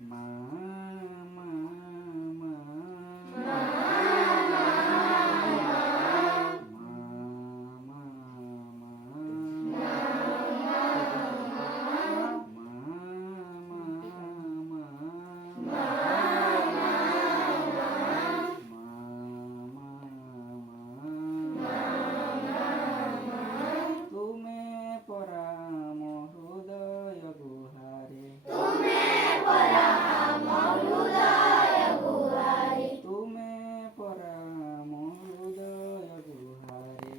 মা মা মা ତୁମେ ପରା ମୋ ହୃଦୟ ଗୁହାରେ ତୁମେ ପରା ମୋ ହୃଦୟ ଗୁହାରେ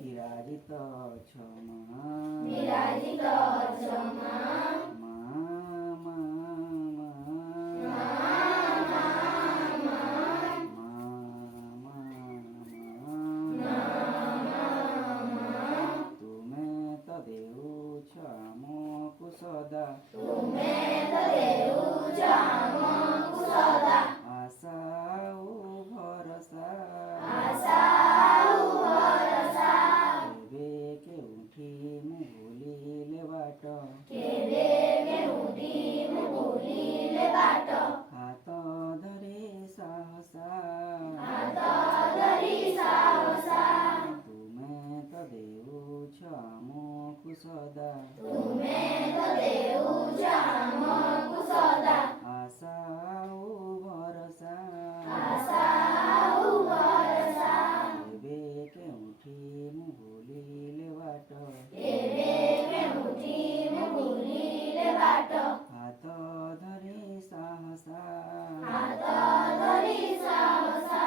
ବିରାଜିତ ଛମା ମା ମା ତୁମେ ତ ଦେଉଛ ଆମକୁ ସଦା ଆଶା ଓ ଭରସା କେବେ କେଉଁଠି ମୁଁ ଭୁଲିଲେ ବାଟ ହାତ ଧରି ସାହସା ତୁମେ ତ ଦେଉଛ ଆମକୁ ସଦା ଆଶା ଓ ଭରସା କେବେ କେଉଁଠି ମୁଁ ଭୁଲିଲେ ବାଟ ହାତ ଧରି ସାହସା ଚଳାଉଛ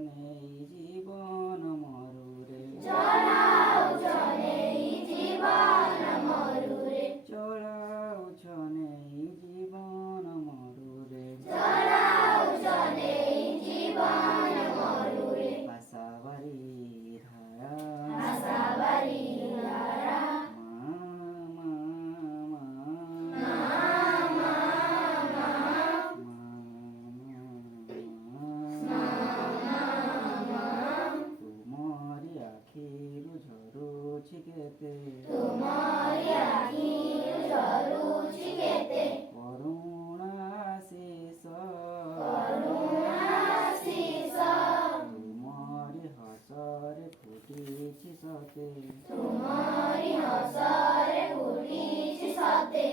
ନେଇ ଜୀବନ ମରୁରେ ଚଳାଉଛ ନେଇ ଜୀବନ ମରୁରେ ଆଶାବାରୀ ଧାରା ମା ମା ତୁମରି ଆଖିରୁ ଝରୁଛି କେତେ କରୁଣାଶିଷ ତୁମରି ହସରେ ଫୁଟିଛି ସତେ